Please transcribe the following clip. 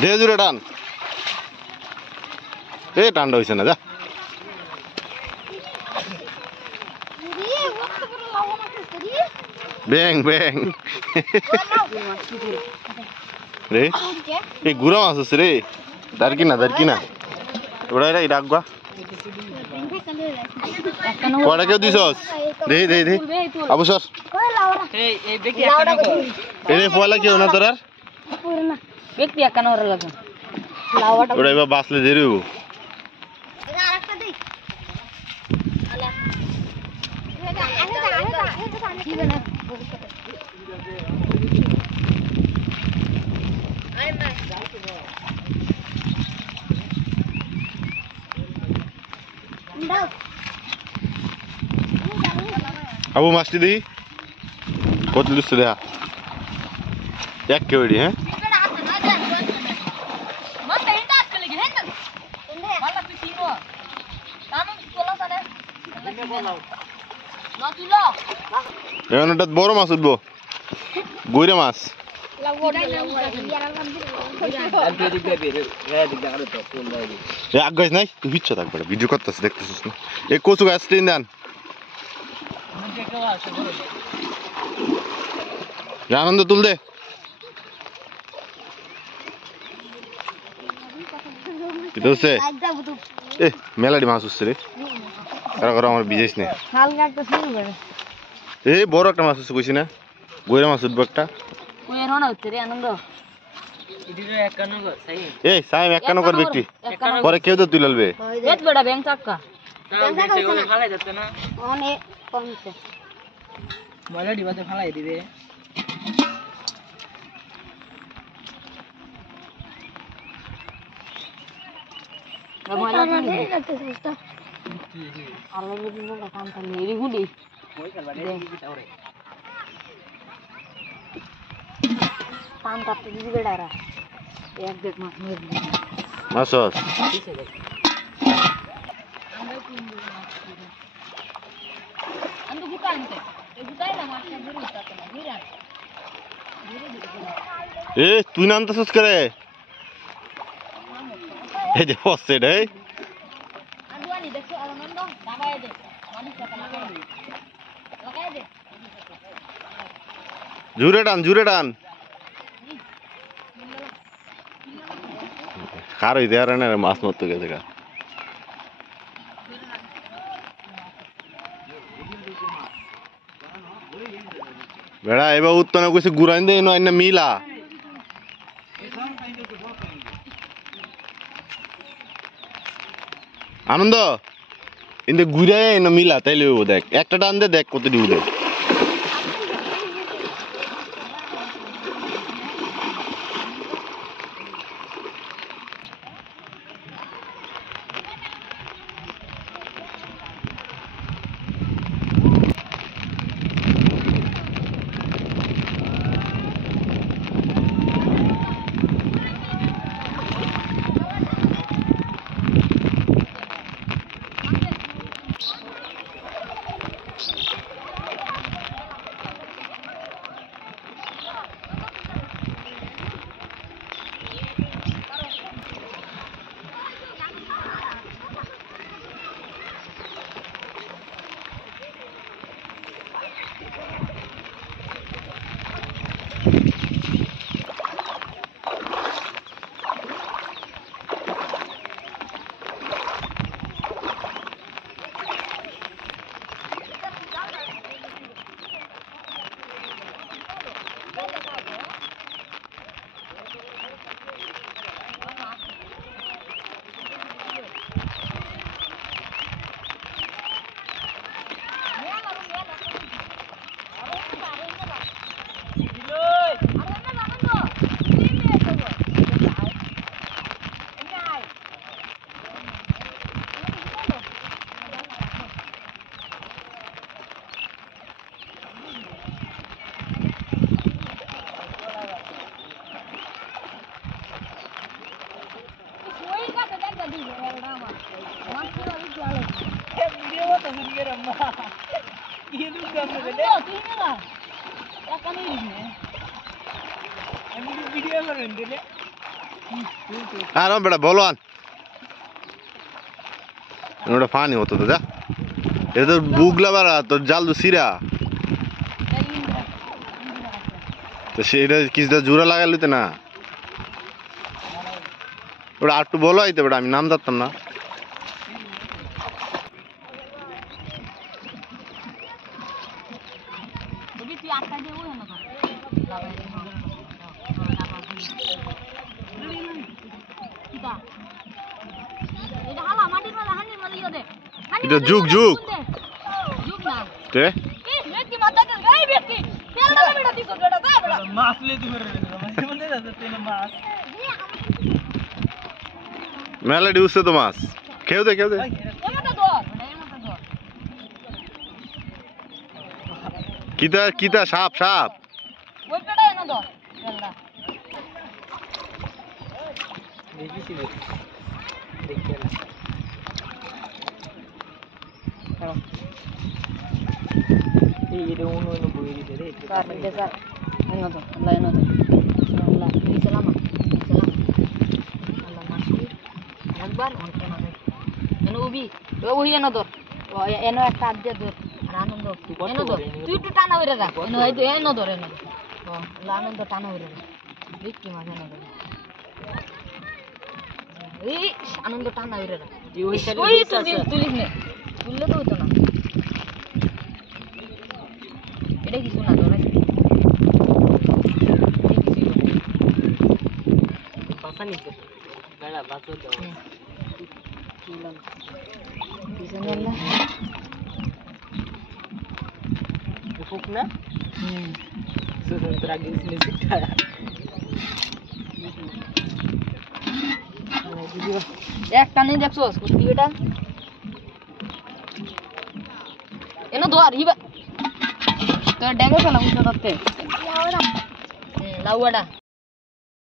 দে জুড়ে টান এ টানটা হইছে না যা ব্যাং ব্যাং রে এই গুড়া মাছ আছে রে দারকি না ওরা এরা ডাকবা কয়টা কেউ দিছস দে দে দে আবু সর এই পয়লা কেউ না তোরার ব্যক্তি একানো ওরা লাগে ওরা এবার বাঁচলে দেরি হবো আবু মাছটি দিই কত লুচ্ছে দেখা এক কেউড়ি হ্যাঁ এখন এটা বড় মাছ উঠবো গুইরা মাছ আগ গাছ নাই তুই হিচ্ছ থাকবে ভিডিও করতেছিস দেখতেছিস না এই কচু গাছ ট্রেন দেন আনন্দ তুল দে মেলাডি মাছ উঠছে রে আমার বিজেস নেই এই বড় একটা মাছ উঠছে কইছি না গইরা মাছ উঠবো একটা এই সাইম একান্ন কর ব্যক্তি পরে কেউ তো তুলবে ফালাই দিবে এ তুই নামতেছিস করে এই যে বসছে রে জুড়ে টান কার ওই দেয়ার না মাছ মারতে গেছে গা বেড়া এবার উত্তনে কইছে গুড়াইন দে এনো আইনা মিলা আনন্দ ইন্দে ঘুরে এনো মিলা তাইলে দেখ একটা টান দে দেখ কত ডিউ দেখ আর বেটা বলো আন ওটা ফানি হতো তো যা এটা তো বুগলা বাড়া তোর জাল তো সিরা তো সেটা কিছুটা জোড়া লাগাই লইতে না ওটা আর একটু বলো আইতে বেটা আমি নাম জানতাম না এটা যুগ যুগ তে মেলা ডিউসে তো মাছ খেও দে কিতা কিতা সাপ সাপ আনন্দ তুই একটু টানা হয়ে রাখ এনো ধর আনন্দ টানা হয়ে রাখ দেখি মাঝে আনন্দ টানা হয়ে রাখ তুলিস নে তুললে তো হতো না এটা কিছু না ধরে একটা নেই দেখছো এটা এনে ধর তোর ডেকে ফেলাম উঠতে লাউয়াটা